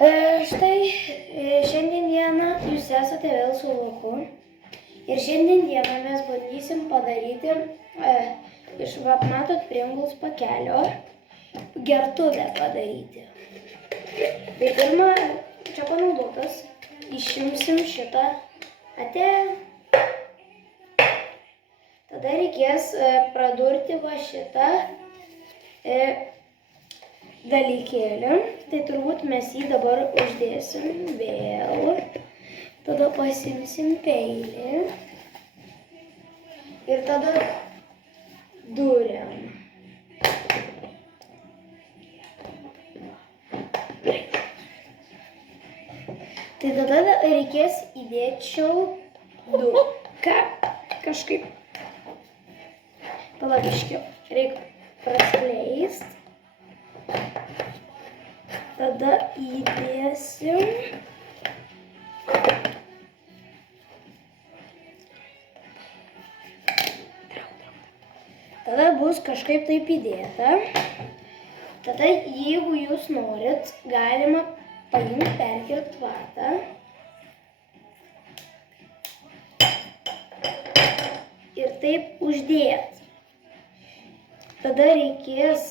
Šiandien dieną jūs esate vėl su Luku. Ir šiandien dieną mes bandysim padaryti iš, matot, Pringles pakelio gertuvę padaryti. Tai pirmą, čia panaudotas, išimsim šitą ate. Tada reikės pradurti va šitą dalykėlį. Tai turbūt mes jį dabar uždėsim vėl. Tada pasimsim peilį. Ir tada duriam. Tai tada reikės įdėčiau kažkaip palabiškiau. Reikia praskleist. Tada įdėsim. Tada bus kažkaip taip įdėta. Tada, jeigu jūs norit, galima paimti, perkirpt vatą. Ir taip uždėt. Tada reikės...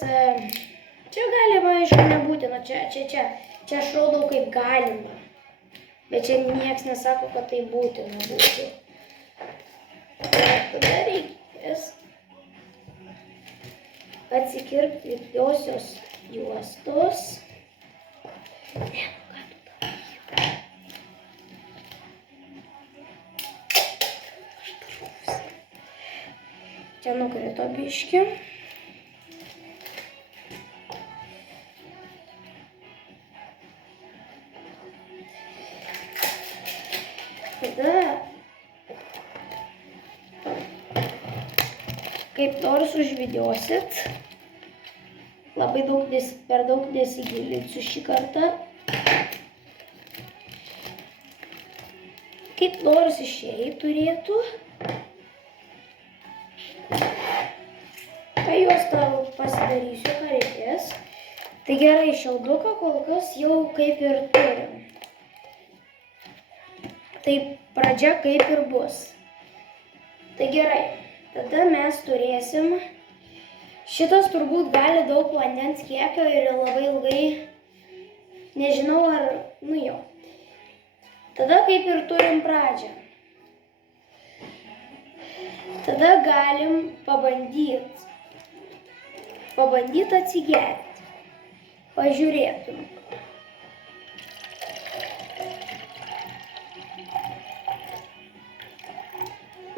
Čia galima, aišku, nebūtina. Čia aš rodau kaip galima. Bet čia nieks nesako, kad tai būtina būti. Tada reikės atsikirpti lygiosios juostos. Čia nukrito biškį. Tada, kaip nors užvidiosit, per daug nesigilinsiu šį kartą. Kaip nors išėjai turėtų. Tai juos tau pasidarysiu, ką reikės. Tai gerai, šiauduką kol kas jau kaip ir turim. Tai pradžia kaip ir bus. Tai gerai, tada mes turėsim, šitas turbūt gali daug vandens kiekio ir labai ilgai, nežinau ar, jo. Tada kaip ir turim pradžią. Tada galim pabandyti atsigerti, pažiūrėtum.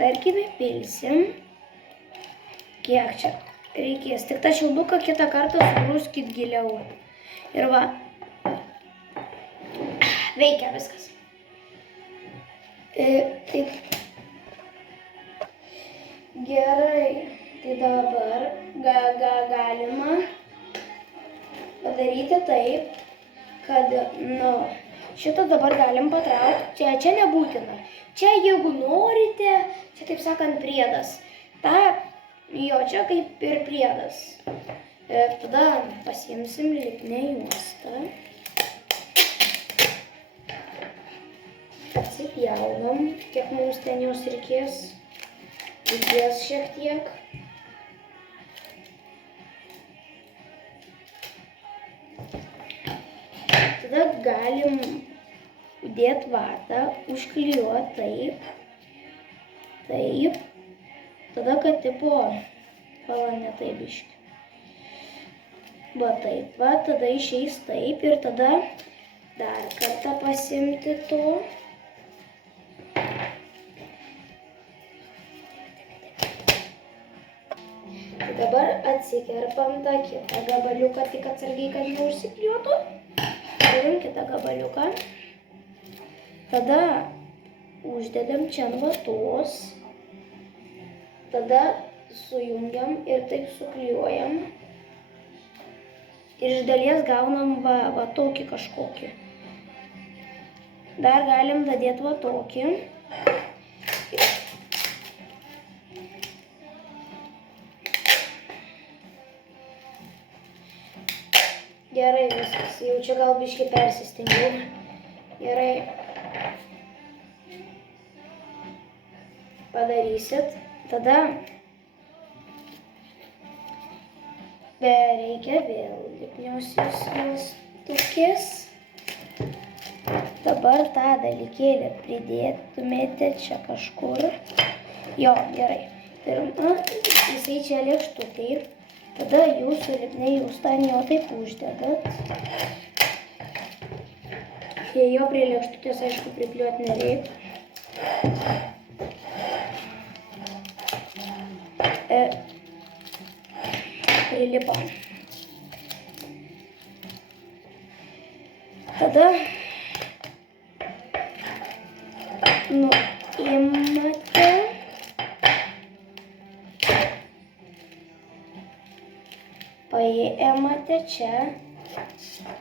Tarkime, pilsim. Kiek čia reikės. Tik tą šilduką kitą kartą sugrūskit giliau. Ir va. Veikia viskas. Taip. Gerai. Tai dabar galima padaryti taip, kad, šitą dabar galim patraukti. Čia nebūtina. Čia jeigu norite, čia taip sakant priedas. Čia kaip ir priedas. Tada pasiimsim lipnią juostą. Atsipjaunam, kiek mums ten jos reikės. Reikės šiek tiek. Tada galim dėt vatą, užklijuot taip. Tada, kad tipo, ne taip biški. Va taip, tada išeis taip ir tada dar kartą pasimti to. Tai dabar atsikerpam tą kitą gabaliuką, tik atsargiai, kad neužsiklijuotų. Turim kitą gabaliuką. Tada uždedam čia ant vatos. Tada sujungiam ir taip suklijuojam. Ir iš dalies gaunam va tokį kažkokį. Dar galim dadėti va tokį. Gerai viskas. Jau čia gal biškį persistengiau. Gerai. Padarysit. Tada reikia vėl lipniosios juostukės. Dabar tą dalykėlį pridėtumėte čia kažkur. Jo, gerai. Pirma, jisai čia lėkštukai. Tada jūsų lipniai juostan jo taip uždedat. Jo prie lėkštutės, aišku, prikliuoti nereikia. Prilipa. Tada nuimate paėmate čia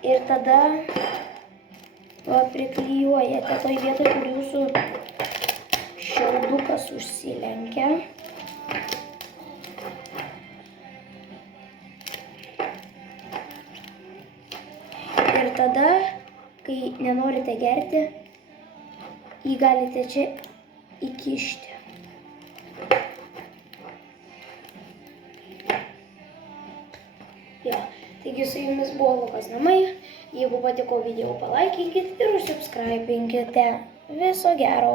ir tada priklijuojate toj vietoj, kur jūsų šiaudukas užsilenkia. Ir tada, kai nenorite gerti, jį galite čia įkišti. Jo, taigi su jumis buvo Lukas namai. Jeigu patiko video, palaikinkit ir užsubscribinkite. Viso gero.